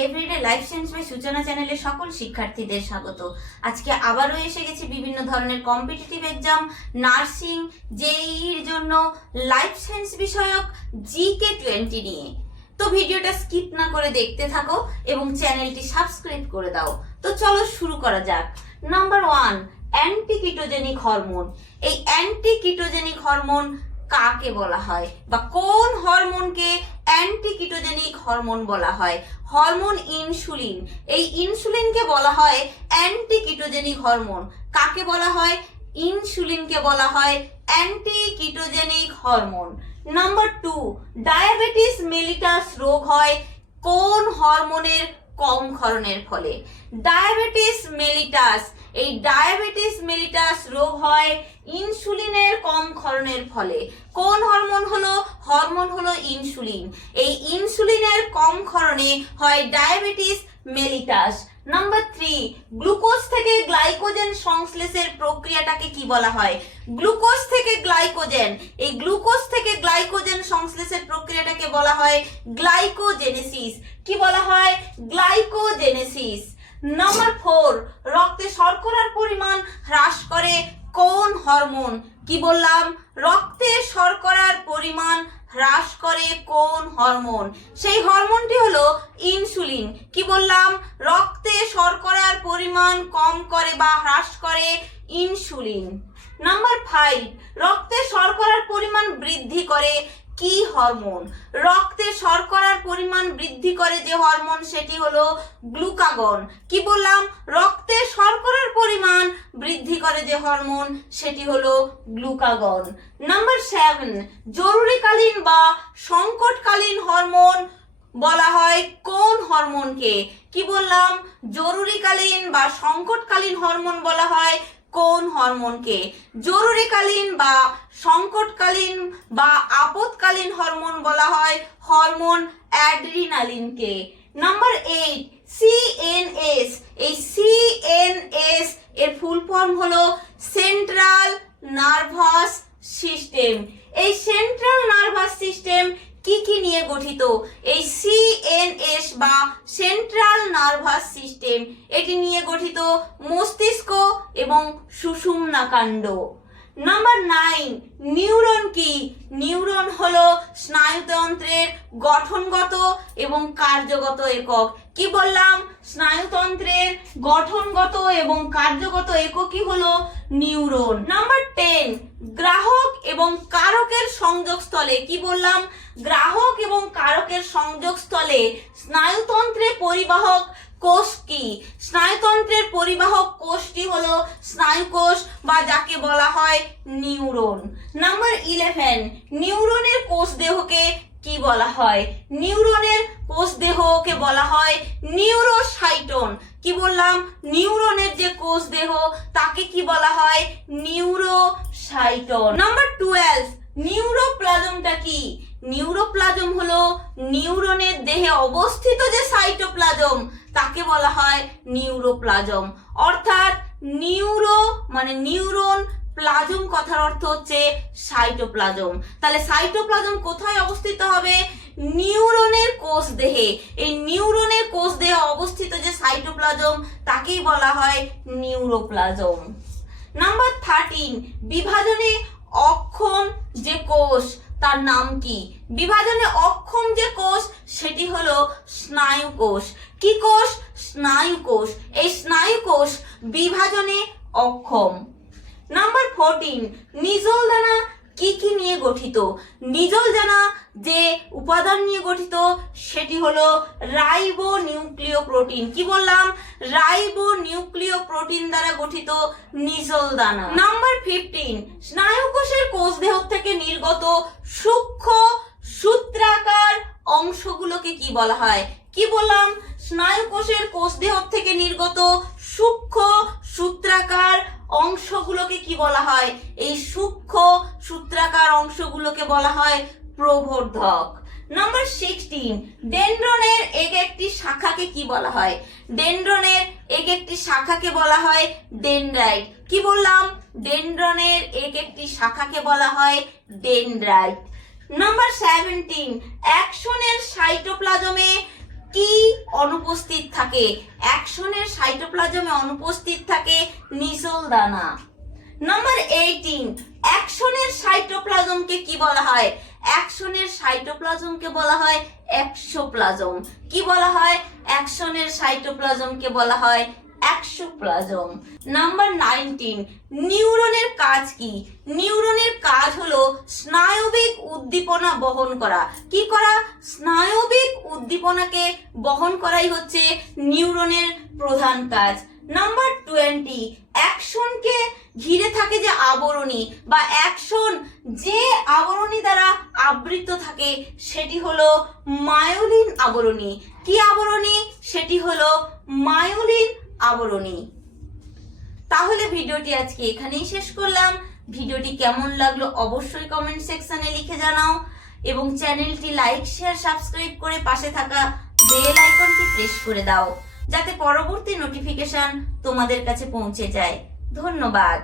Everyday life science by সূচনা চ্যানেলে সকল শিক্ষার্থীদের স্বাগত। আজকে আবারও এসে গেছি বিভিন্ন ধরনের কম্পিটিটিভ এক্সাম, নার্সিং, জেইর জন্য লাইফ সায়েন্স বিষয়ক জিকে 20 নিয়ে। তো ভিডিওটা স্কিপ না করে দেখতে থাকো এবং চ্যানেলটি সাবস্ক্রাইব করে দাও। তো চলো শুরু করা যাক। Number 1, antiketogenic hormone. এই অ্যান্টিকিটোজেনিক হরমোন কাকে বলা হয় বা কোন হরমোনকে অ্যান্টিকিটোজেনিক হরমোন বলা হয়? Hormone insulin. এই ইনসুলিনকে বলা হয় অ্যান্টিকিটোজেনিক হরমোন। কাকে বলা হয়? ইনসুলিনকে বলা হয় অ্যান্টিকিটোজেনিক হরমোন। নাম্বার 2, ডায়াবেটিস মেলিটাস রোগ হয় কোন হরমোনের কম ক্ষরণের ফলে? ডায়াবেটিস মেলিটাস, এই ডায়াবেটিস মেলিটাস রোগ হয় ইনসুলিনের কম ক্ষরণের ফলে। কোন হরমোন হলো? হরমোন হলো ইনসুলিন। এই ইনসুলিনের কম ক্ষরণে হয় ডায়াবেটিস মেলিটাস। নাম্বার 3, গ্লুকোজ থেকে গ্লাইকোজেন সংশ্লেষের প্রক্রিয়াটাকে কি বলা হয়? গ্লুকোজ থেকে গ্লাইকোজেন, এই গ্লুকোজ থেকে গ্লাইকোজেন সংশ্লেষের প্রক্রিয়াটাকে বলা হয় গ্লাইকোজেনেসিস। কি বলা হয়? গ্লাইকোজেনেসিস। নাম্বার 4, রক্তে শর্করার পরিমাণ হ্রাস করে কোন হরমোন? কি বললাম? রক্তে শর্করার পরিমাণ হ্রাস করে কোন হরমোন? সেই হরমোনটি হলো ইনসুলিন। কি বললাম? রক্তে শর্করার পরিমাণ কম করে বা হ্রাস করে ইনসুলিন। নাম্বার 5, রক্তে শর্করার পরিমাণ বৃদ্ধি করে কি হরমোন? রক্তে শর্করার পরিমাণ বৃদ্ধি করে যে হরমোন সেটি হলো গ্লুকাগন। কি বললাম? রক্তে শর্করার পরিমাণ বৃদ্ধি করে যে হরমোন সেটি হলো গ্লুকাগন। নাম্বার 7, জরুরিকালীন বা সংকটকালীন হরমোন বলা হয় কোন হরমোনকে? কি বললাম? জরুরিকালীন বা সংকটকালীন হরমোন বলা হয় কোন হরমোনকে? জরুরিকালীন বা সংকটকালীন বা আপদকালীন হরমোন বলা হয় হরমোন অ্যাড্রিনালিনকে। Number 8, CNS. এই সিএনএস এর ফুল ফর্ম হলো সেন্ট্রাল নার্ভাস সিস্টেম। এই সেন্ট্রাল নার্ভাস সিস্টেম কি কি নিয়ে গঠিত? এই সিএনএস বা সেন্ট্রাল নার্ভাস সিস্টেম এটি নিয়ে গঠিত মস্তিষ্ক এবং সুষুম্না কাণ্ড। নাম্বার 9, নিউরন কি? নিউরন হলো স্নায়ুতন্ত্রের গঠনগত এবং কার্যগত একক। কি বললাম? স্নায়ুতন্ত্রের গঠনগত এবং কার্যগত এককই হলো নিউরন। নাম্বার 10, গ্রাহক এবং কারকের সংযোগস্থলে। কি বললাম? গ্রাহক এবং কারকের সংযোগস্থলে স্নায়ুতন্ত্রের পরিবাহক কোষ কি? স্নায়ুতন্ত্রের পরিবাহক কোষটি হলো স্নায়ুকোষ বা যাকে বলা হয় নিউরন। নাম্বার 11, নিউরনের কোষ দেহকে কি বলা হয়? নিউরনের কোষ দেহকে বলা হয় নিউরোসাইটন। কি বললাম? নিউরনের যে কোষ দেহ তাকে কি বলা হয়? নিউরোসাইটন। নাম্বার 12, নিউরোপ্লাজমটা কি? নিউরোপ্লাজম হলো নিউরনের দেহে অবস্থিত যে সাইটোপ্লাজম তাকে বলা হয় নিউরোপ্লাজম। অর্থাৎ নিউরো মানে নিউরন, প্লাজম কথার অর্থ হচ্ছে সাইটোপ্লাজম। তাহলে সাইটোপ্লাজম কোথায় অবস্থিত হবে? নিউরনের কোষ দেহে। এই নিউরনের কোষ দেহে অবস্থিত যে সাইটোপ্লাজম তাকেই বলা হয় নিউরোপ্লাজম। নাম্বার 13, বিভাজনে অক্ষম যে কোষ তার নাম কি? বিভাজনে অক্ষম যে কোষ সেটি হলো স্নায়ুকোষ। কি কোষ? স্নায়ুকোষ। এই স্নায়ুকোষ বিভাজনে অক্ষম। নাম্বার 14, নিজল দানা কি কি নিয়ে গঠিত? নিজল দানা যে উপাদান নিয়ে গঠিত সেটি হলো রাইবো নিউক্লিয় প্রোটিন। কি বললাম? রাইবো নিউক্লিয় প্রোটিন দ্বারা গঠিত নিজল দানা। নাম্বার 15, স্নায়ুকোষের কোষ দেহ থেকে নির্গত সূক্ষ্ম সূত্রাকার অংশগুলোকে কি বলা হয়? কি বললাম? স্নায়ুকোষের কোষ দেহ থেকে নির্গত সূক্ষ্ম সূত্রাকার অংশগুলোকে কি বলা হয়? এই সূক্ষ্ম সূত্রাকার অংশগুলোকে বলা হয় প্রবর্ধক। নাম্বার 16, ডেনড্রনের এক একটি শাখাকে কি বলা হয়? ডেনড্রনের এক একটি শাখাকে বলা হয় ডেনড্রাইট। কি বললাম? ডেনড্রনের এক একটি শাখাকে বলা হয় ডেনড্রাইট। নাম্বার 17, অ্যাক্সনের সাইটোপ্লাজমে কি অনুপস্থিত থাকে? অ্যাকশনের সাইটোপ্লাজমে অনুপস্থিত থাকে নিসল দানা। নাম্বার 18, অ্যাকশনের সাইটোপ্লাজমকে কি বলা হয়? অ্যাকশনের সাইটোপ্লাজমকে বলা হয় এক্সোপ্লাজম। কি বলা হয়? অ্যাকশনের সাইটোপ্লাজমকে বলা হয় এক্সোপ্লাজম। নাম্বার 19, নিউরনের কাজ কি? নিউরনের কাজ হলো স্নায়বিক উদ্দীপনা বহন করা। কি করা? স্নায়বিক উদ্দীপনাকে বহন করাই হচ্ছে নিউরনের প্রধান কাজ। নাম্বার 20, অ্যাকশনকে ঘিরে থাকে যে আবরণী বা অ্যাকশন যে আবরণী দ্বারা আবৃত থাকে সেটি হলো মায়োলিন আবরণী। কি আবরণী? সেটি হলো মায়োলিন আবরণী। তাহলে ভিডিওটি আজকে এখানেই শেষ করলাম। ভিডিওটি কেমন লাগলো অবশ্যই কমেন্ট সেকশনে লিখে জানাও এবং চ্যানেলটি লাইক, শেয়ার, সাবস্ক্রাইব করে পাশে থাকা বেল আইকনটি প্রেস করে দাও যাতে পরবর্তী নোটিফিকেশন তোমাদের কাছে পৌঁছে যায়। ধন্যবাদ।